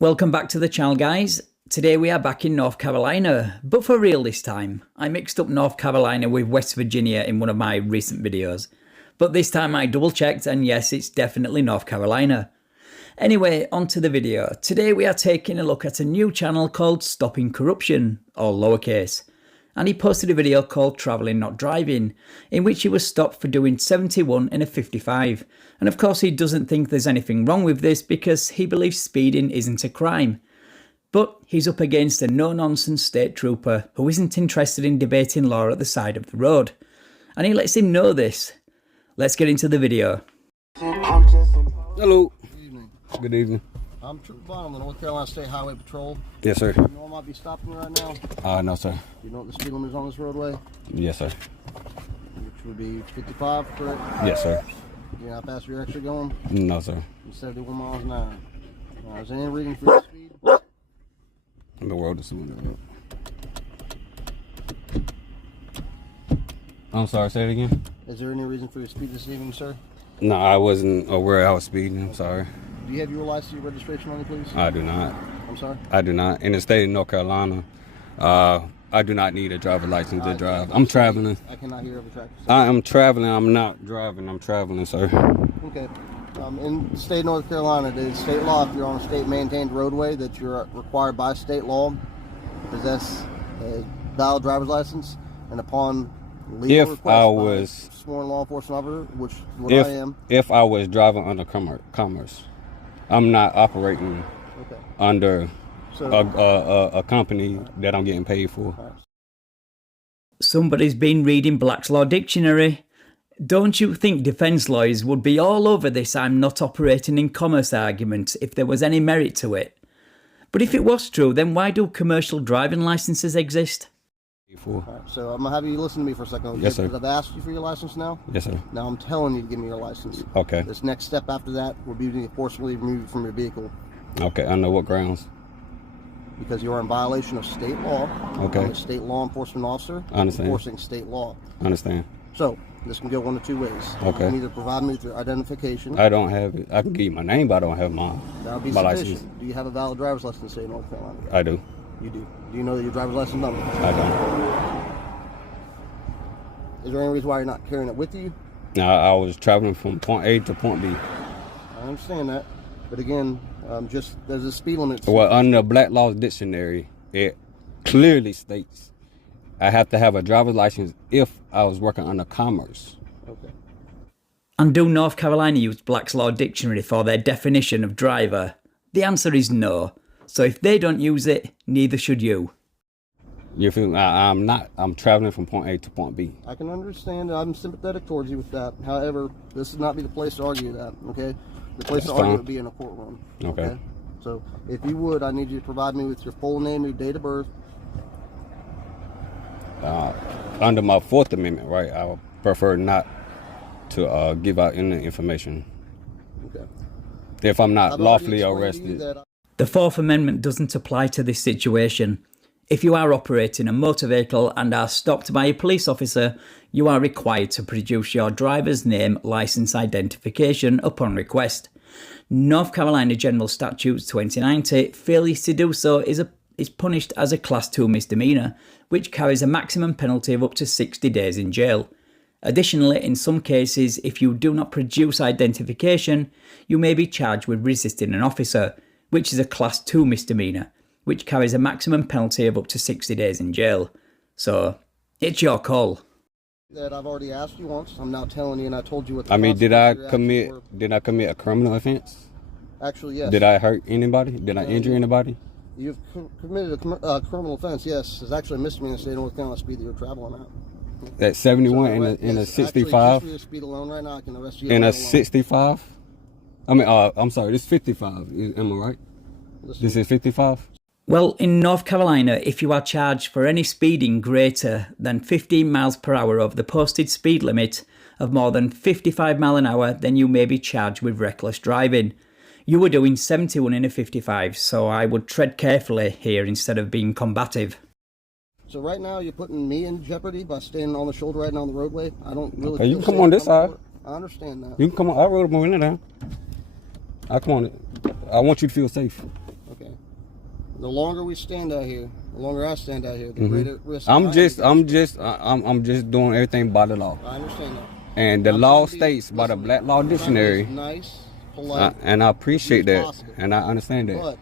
Welcome back to the channel, guys. Today we are back in North Carolina, but for real this time. I mixed up North Carolina with West Virginia in one of my recent videos, but this time I double checked and yes, it's definitely North Carolina. Anyway, on to the video. Today we are taking a look at a new channel called Stopping Corruption, all lowercase, and he posted a video called Travelling Not Driving, in which he was stopped for doing 71 in a 55, and of course he doesn't think there's anything wrong with this because he believes speeding isn't a crime. But he's up against a no-nonsense state trooper who isn't interested in debating law at the side of the road, and he lets him know this. Let's get into the video. Hello. Good evening. Good evening. I'm Trooper Bond of the North Carolina State Highway Patrol. Yes, sir. You know I might be stopping you right now? No, sir. You know what the speed limit is on this roadway? Yes, sir. Which would be 55, correct? Yes, sir. You know how fast you're actually going? No, sir. 71 miles an hour. Is there any reading for your speed? In the world is doing it. I'm sorry, say it again. Is there any reason for your speed this evening, sir? No, I wasn't aware I was speeding. I'm sorry. Do you have your license, your registration on you, please? I do not. I'm sorry? I do not. In the state of North Carolina, I do not need a driver's license to drive. I'm traveling. I cannot hear every track. I am traveling. I'm not driving. I'm traveling, sir. Okay. In the state of North Carolina, it is state law if you're on a state-maintained roadway that you're required by state law to possess a valid driver's license, and upon legal request by a sworn law enforcement officer, which is what I am. If I was driving under commerce, I'm not operating under a company that I'm getting paid for. Somebody's been reading Black's Law Dictionary. Don't you think defence lawyers would be all over this "I'm not operating in commerce" argument if there was any merit to it? But if it was true, then why do commercial driving licences exist? Right, so I'm going to have you listen to me for a second. Yes, sir. I've asked you for your license now. Yes, sir. Now I'm telling you to give me your license. Okay. This next step after that will be to forcibly remove you from your vehicle. Okay, under what grounds? Because you are in violation of state law. Okay. I'm a state law enforcement officer. I understand. Enforcing state law. I understand. So this can go one of two ways. Okay. You can either provide me with your identification. I don't have it. I can give you my name, but I don't have my That would be my sufficient. license. Do you have a valid driver's license in the state of North Carolina? I do. You do. Do you know that your driver's license number? I don't. Is there any reason why you're not carrying it with you? I was traveling from point A to point B. I understand that, but again, just there's a speed limit. Well, under the Black Law Dictionary, it clearly states I have to have a driver's license if I was working under commerce. Okay. And do North Carolina use Black's Law Dictionary for their definition of driver? The answer is no. So if they don't use it, neither should you. You feel? I'm not. I'm traveling from point A to point B. I can understand. I'm sympathetic towards you with that. However, this would not be the place to argue that. Okay. The place to argue would be in a courtroom. Okay. So if you would, I need you to provide me with your full name, your date of birth. Under my Fourth Amendment, right? I would prefer not to give out any information. Okay. If I'm not lawfully arrested. The Fourth Amendment doesn't apply to this situation. If you are operating a motor vehicle and are stopped by a police officer, you are required to produce your driver's name licence identification upon request. North Carolina General Statutes 2090, failure to do so is punished as a Class 2 misdemeanour, which carries a maximum penalty of up to 60 days in jail. Additionally, in some cases, if you do not produce identification, you may be charged with resisting an officer, which is a Class 2 misdemeanour, which carries a maximum penalty of up to 60 days in jail. So, it's your call. That I've already asked you once. I'm now telling you, and I told you what the did I commit a criminal offense? Actually, yes. Did I hurt anybody? Did I injure anybody? You've committed a criminal offense, yes. It's actually a misdemeanor in the state of North Carolina speed that you're traveling at. At 71 in a 65? Actually, just for your speed alone right now, I can arrest you. In a 65? I'm sorry, this is 55. Am I right? This is 55? Well, in North Carolina, if you are charged for any speeding greater than 15 miles per hour over the posted speed limit of more than 55 miles an hour, then you may be charged with reckless driving. You were doing 71 in a 55, so I would tread carefully here instead of being combative. So right now you're putting me in jeopardy by standing on the shoulder right now on the roadway. I don't really. Okay, you can come on this side. I understand that. You can come on. I rode a window down. I come on. I want you to feel safe. Okay. The longer we stand out here, the longer I stand out here, the greater risk. I'm just doing everything by the law. I understand that. And the law states by the Black Law Dictionary. Nice, polite, and I appreciate that, possible. and I understand that. But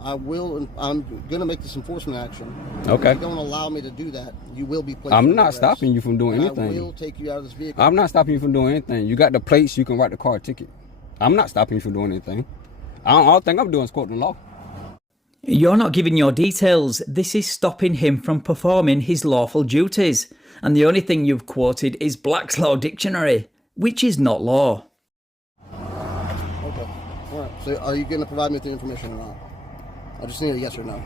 I'm going to make this enforcement action. Okay. If you don't allow me to do that, you will be placed I'm under not arrest. stopping you from doing And anything. I will take you out of this vehicle. I'm not stopping you from doing anything. You got the plates, you can write the car ticket. I'm not stopping you from doing anything. All thing I'm doing is quoting the law. You're not giving your details. This is stopping him from performing his lawful duties. And the only thing you've quoted is Black's Law Dictionary, which is not law. Okay. All right. So are you going to provide me with the information or not? I just need a yes or no.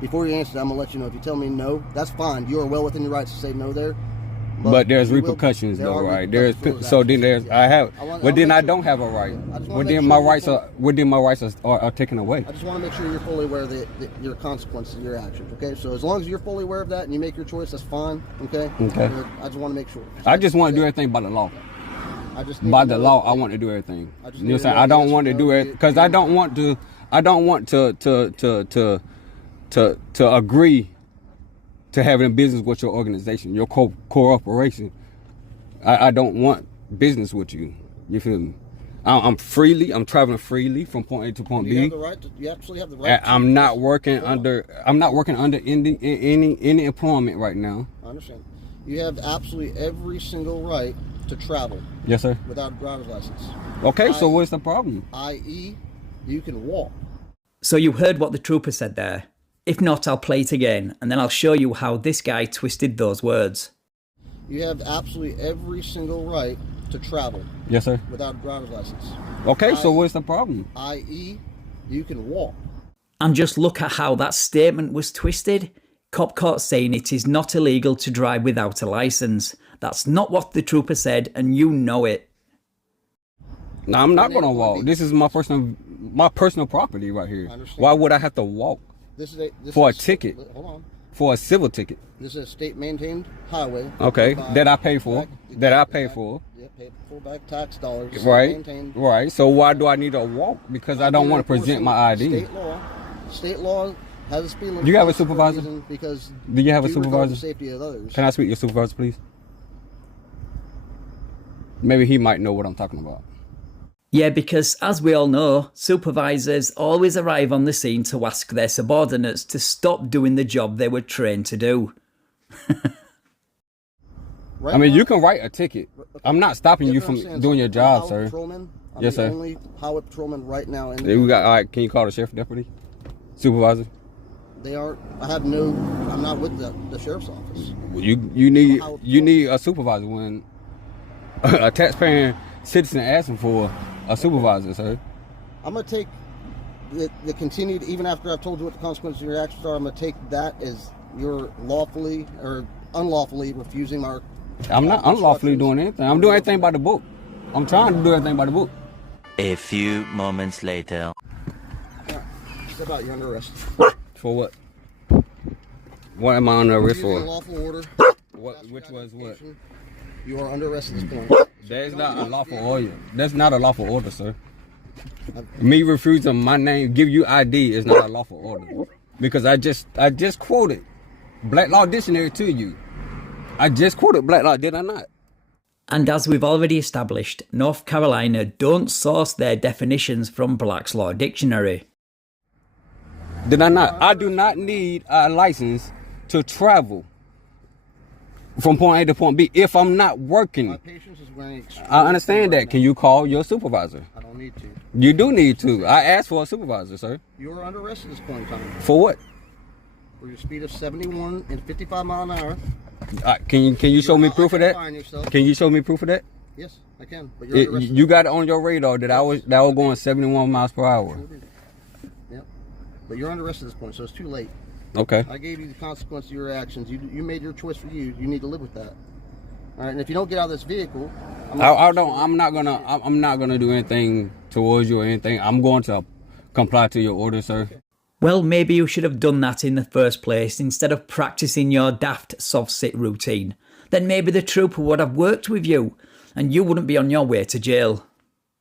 Before you answer, I'm going to let you know. If you tell me no, that's fine. You are well within your rights to say no there. But there's repercussions though, right? There's so then there's I have, but then I don't have a right. Well, then my rights are taken away. I just want to make sure you're fully aware of your consequences of your actions. Okay, so as long as you're fully aware of that and you make your choice, that's fine. Okay. Okay. I just want to make sure. I just want to do everything by the law. I just By the law, I want to do everything. You know what I'm saying? I don't want to do it because I don't want to. I don't want to agree to having business with your organization, your corporation. I don't want business with you. You feel me? I'm traveling freely from point A to point B. You have the right to, you actually have the right. I'm not working under any employment right now. I understand. You have absolutely every single right to travel. Yes, sir. Without a driver's license. Okay, so what's the problem? I.e., you can walk. So you heard what the trooper said there. If not, I'll play it again, and then I'll show you how this guy twisted those words. You have absolutely every single right to travel. Yes, sir. Without a driver's license. Okay, so what's the problem? I.e., you can walk. And just look at how that statement was twisted. Cop caught saying it is not illegal to drive without a license. That's not what the trooper said, and you know it. No, I'm not gonna walk. This is my personal property right here. Why would I have to walk? This for a ticket. Hold on. For a civil ticket. This is a state-maintained highway. Okay, that I pay for. That I pay for. Yeah, pay full back tax dollars. Right. Right. So why do I need to walk? Because I don't want to present my ID. State law has a speed limit. Do you have a supervisor? Because do you have a supervisor? The safety of others. Can I speak to your supervisor, please? Maybe he might know what I'm talking about. Yeah, because as we all know, supervisors always arrive on the scene to ask their subordinates to stop doing the job they were trained to do. I mean, you can write a ticket. I'm not stopping you from doing your job, sir. Yes, sir. Only highway patrolman right now. We got. All right, can you call the sheriff deputy? Supervisor? They are. I'm not with the sheriff's office. Well, you need a supervisor when a taxpaying citizen asking for a supervisor, sir. I'm gonna take the continued, even after I've told you what the consequences of your actions are. I'm gonna take that as you're lawfully or unlawfully refusing our. I'm not unlawfully doing anything. I'm doing everything by the book. I'm trying to do everything by the book. A few moments later. Step out. You're under arrest. For what? What am I under arrest for? Lawful order. Which was what? You are under arrest at this point. That's not a lawful order. That's not a lawful order, sir. Me refusing my name, give you ID is not a lawful order. Because I just quoted Black Law Dictionary to you. I just quoted Black Law, did I not? And as we've already established, North Carolina don't source their definitions from Black's Law Dictionary. Did I not? I do not need a license to travel from point A to point B if I'm not working. My patience is wearing I understand that. Can you call your supervisor? I don't need to. You do need to. I asked for a supervisor, sir. You are under arrest at this point in time. For what? For your speed of 71 and 55 miles an hour. Can you show me proof of that? Can you show me proof of that? Yes, I can. But you're under arrest. You got it on your radar that I was going 71 miles per hour. Yep. But you're under arrest at this point, so it's too late. Okay. I gave you the consequence of your actions. You made your choice for you. You need to live with that. All right. And if you don't get out of this vehicle, I'm not gonna do anything towards you or anything. I'm going to comply to your order, sir. Well, maybe you should have done that in the first place instead of practicing your daft soft sit routine. Then maybe the trooper would have worked with you and you wouldn't be on your way to jail.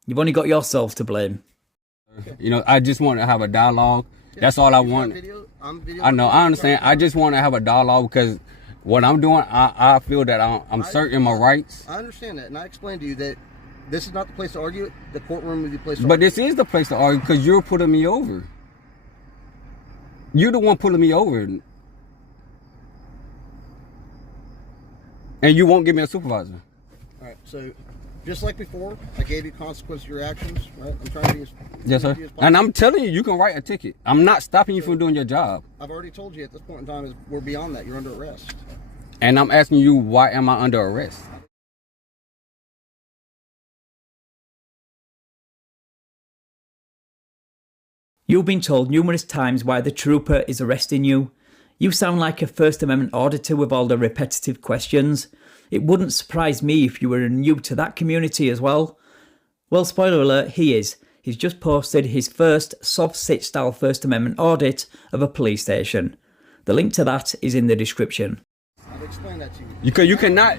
You've only got yourself to blame. You know, I just want to have a dialogue. That's all I want. I know, I understand. I just want to have a dialogue because what I'm doing, I feel that I'm certain my rights. I understand that, and I explained to you that this is not the place to argue it. The courtroom is the place to But argue this is the place to argue because you're putting me over. You're the one pulling me over. And you won't give me a supervisor. All right, so just like before, I gave you consequence of your actions, right? I'm trying to be as Yes, sir. And I'm telling you, you can write a ticket. I'm not stopping you from doing your job. I've already told you at this point in time is we're beyond that. You're under arrest. And I'm asking you, why am I under arrest? You've been told numerous times why the trooper is arresting you. You sound like a First Amendment auditor with all the repetitive questions. It wouldn't surprise me if you were new to that community as well. Well, spoiler alert, he is. He's just posted his first soft sit style First Amendment audit of a police station. The link to that is in the description. I've explained that to you. You cannot,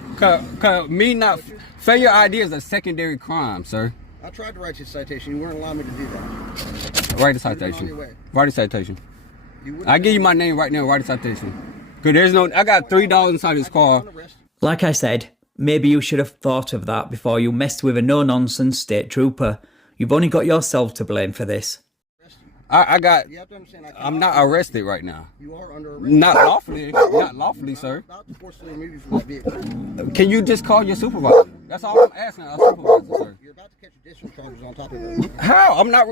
failure ID is a secondary crime, sir. I tried to write you a citation. You weren't allowing me to do that. Write a citation. Write a citation. You I give you my name right now. Write a citation. Cause there's no. I got $3 inside this car. Like I said, maybe you should have thought of that before you messed with a no-nonsense state trooper. You've only got yourself to blame for this. I got. You have to understand, I'm not arrested right now. You are under arrest. Not lawfully, sir. Not to forcibly remove you from that vehicle. Can you just call your supervisor? That's all I'm asking, a supervisor, sir. You're about to catch additional charges on top of it. How? I'm not.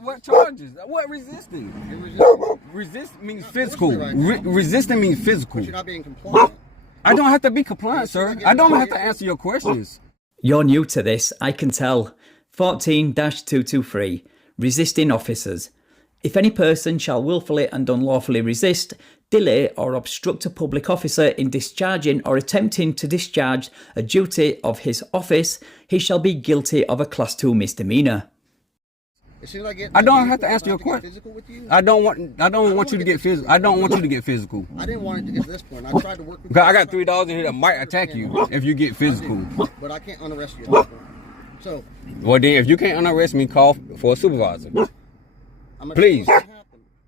What charges? What resisting? You're resisting. Resist means physical. Resisting means physical. But you're not being compliant. I don't have to be compliant, sir. I don't have to answer your questions. You're new to this, I can tell. 14-223. Resisting officers. If any person shall wilfully and unlawfully resist, delay or obstruct a public officer in discharging or attempting to discharge a duty of his office, he shall be guilty of a Class 2 misdemeanor. As soon as I get I don't have to answer your question. I don't want you to get physical. I don't want you to get physical. I didn't want it to get to this point. I tried to work with you. I got $3 in here that might attack you if you get physical. But I can't unarrest you at this point. So, well then, if you can't unarrest me, call for a supervisor. Please.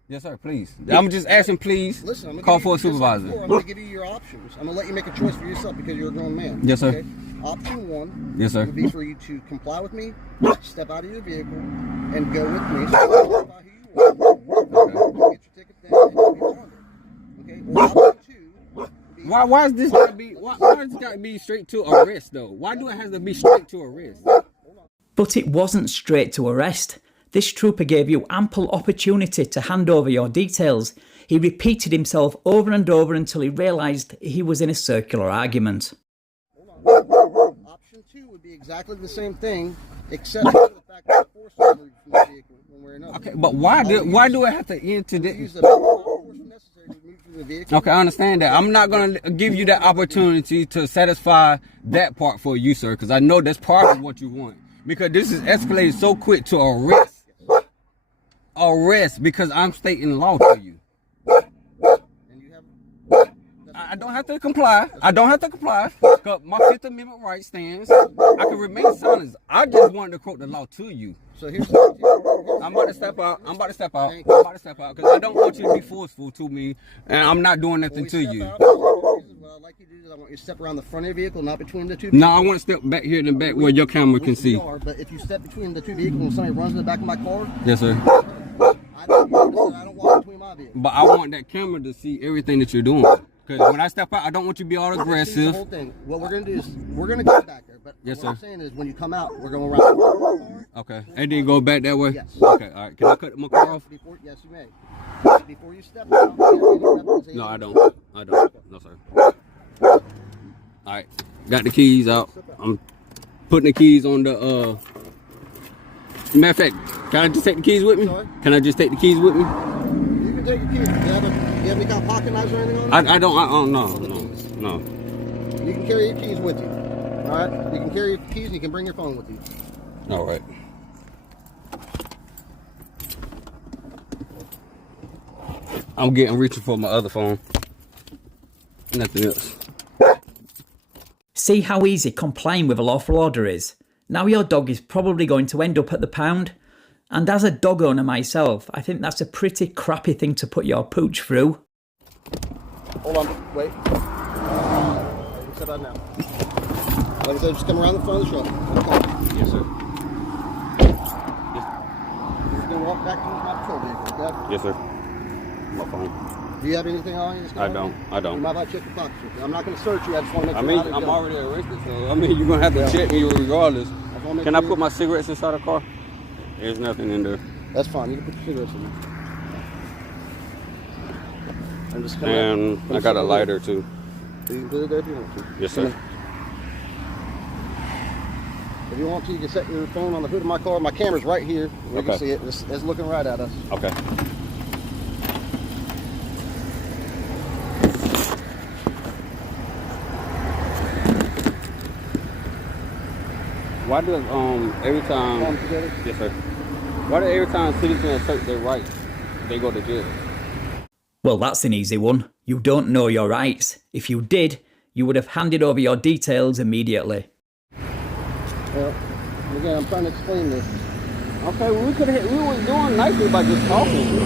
Yes, sir, please. I'm just asking, please. Listen, call for a supervisor. I'm going to give you your options. I'm going to let you make a choice for yourself because you're a grown man. Yes, sir. Okay? Option one yes, sir. would be for you to comply with me, step out of your vehicle, and go with me. So identify who you are. Get your ticket down and you'll be bonded. Okay? Or option two. Why is this got to be? Why does it got to be straight to arrest though? Why do it have to be straight to arrest? But it wasn't straight to arrest. This trooper gave you ample opportunity to hand over your details. He repeated himself over and over until he realised he was in a circular argument. Option two would be exactly the same thing, except for the fact that the force is removed from the vehicle one way or another. Okay, but why do it have to end to Use this? the force necessary to remove from the vehicle. Okay, I understand that. I'm not going to give you that opportunity to satisfy that part for you, sir, because I know that's part of what you want. Because this is escalated so quick to arrest. Arrest, because I'm stating law to you. And you have, I don't have to comply. I don't have to comply. Because my Fifth Amendment right stands. I can remain silent. I just wanted to quote the law to you. so here's the I'm about to step out. I'm about to step out. I'm about to step out because I don't want you to be forceful to me, and I'm not doing nothing to you. What I'd like you to do is I want you to step around the front of the vehicle, not between the two vehicles. No, I want to step back here in the back where your camera can see. But if you step between the two vehicles and somebody runs in the back of my car, Yes, sir. I don't walk between my vehicles. But I want that camera to see everything that you're doing. Because when I step out, I don't want you to be all The aggressive. whole thing. What we're going to do is we're going to get back there. But Yes, what I'm sir. saying is when you come out, we're going to run. Okay. And then go back that way? Yes. Okay, all right. Can I cut my car off? Yes, you may. Before you step out, No, I don't. I don't. No, sir. All right. Got the keys out. I'm putting the keys on the, matter of fact, can I just take the keys with me? Sorry? Can I just take the keys with me? You can take your keys. Do you have any kind of pocket knives or anything on? I don't, no. You can carry your keys with you. All right? You can carry your keys and you can bring your phone with you. All right. I'm reaching for my other phone. Nothing else. See how easy complying with a lawful order is? Now your dog is probably going to end up at the pound. And as a dog owner myself, I think that's a pretty crappy thing to put your pooch through. Hold on, wait. Sit down now. Like I said, just come around the front of the truck. Yes, sir. You're just gonna walk back to my patrol vehicle, okay? Yes, sir. My phone. Do you have anything on you? I don't. You might have to check your pockets. I'm not gonna search you. I just want to make I sure. mean, you're not I'm a gun. already arrested, so I mean, you're gonna have to check me regardless. Can I put my cigarettes inside the car? There's nothing in there. That's fine. You can put your cigarettes in there. And just come And out. I got a lighter too. You can put it there if you want to. Yes, sir. If you want to, you can set your phone on the hood of my car. My camera's right here. We can Okay. see it. It's looking right at us. Okay. Why does every time? Come together. Yes, sir. Why do every time citizens assert their rights, they go to jail? Well, that's an easy one. You don't know your rights. If you did, you would have handed over your details immediately. Well, again, I'm trying to explain this. Okay, well, we was doing nicely by just talking.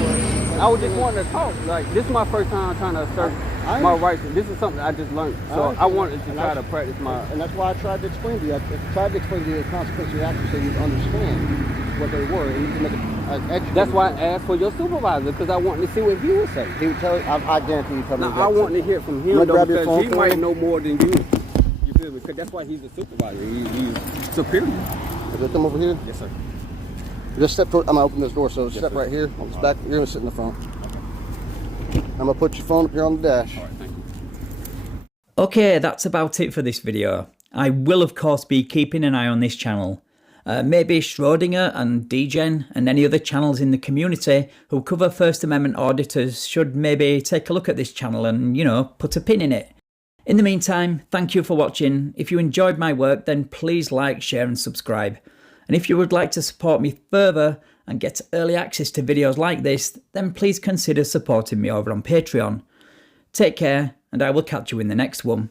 I was just wanting to talk. Like, this is my first time trying to assert my rights. This is something I just learned. So I wanted to try to practice my... And that's why I tried to explain to you. I tried to explain to you the consequences of your actions so you'd understand what they were. And you can make an educated That's why I asked for your supervisor, because I wanted to see what he would say. He would tell you, I guarantee you probably. Now, I want to hear from him, gonna though, grab your because phone he for might you. know more than you. You feel me? Because that's why he's a supervisor. He's superior. Just come over here. Yes, sir. Just step toward, I'm gonna open this door, so step sir. right here. On this back, you're gonna sit in the front. I'm gonna put your phone up here on the dash. All right, thank you. Okay, that's about it for this video. I will of course be keeping an eye on this channel. Maybe Schrodinger and DGen and any other channels in the community who cover First Amendment auditors should maybe take a look at this channel and, you know, put a pin in it. In the meantime, thank you for watching. If you enjoyed my work, then please like, share and subscribe. And if you would like to support me further and get early access to videos like this, then please consider supporting me over on Patreon. Take care, and I will catch you in the next one.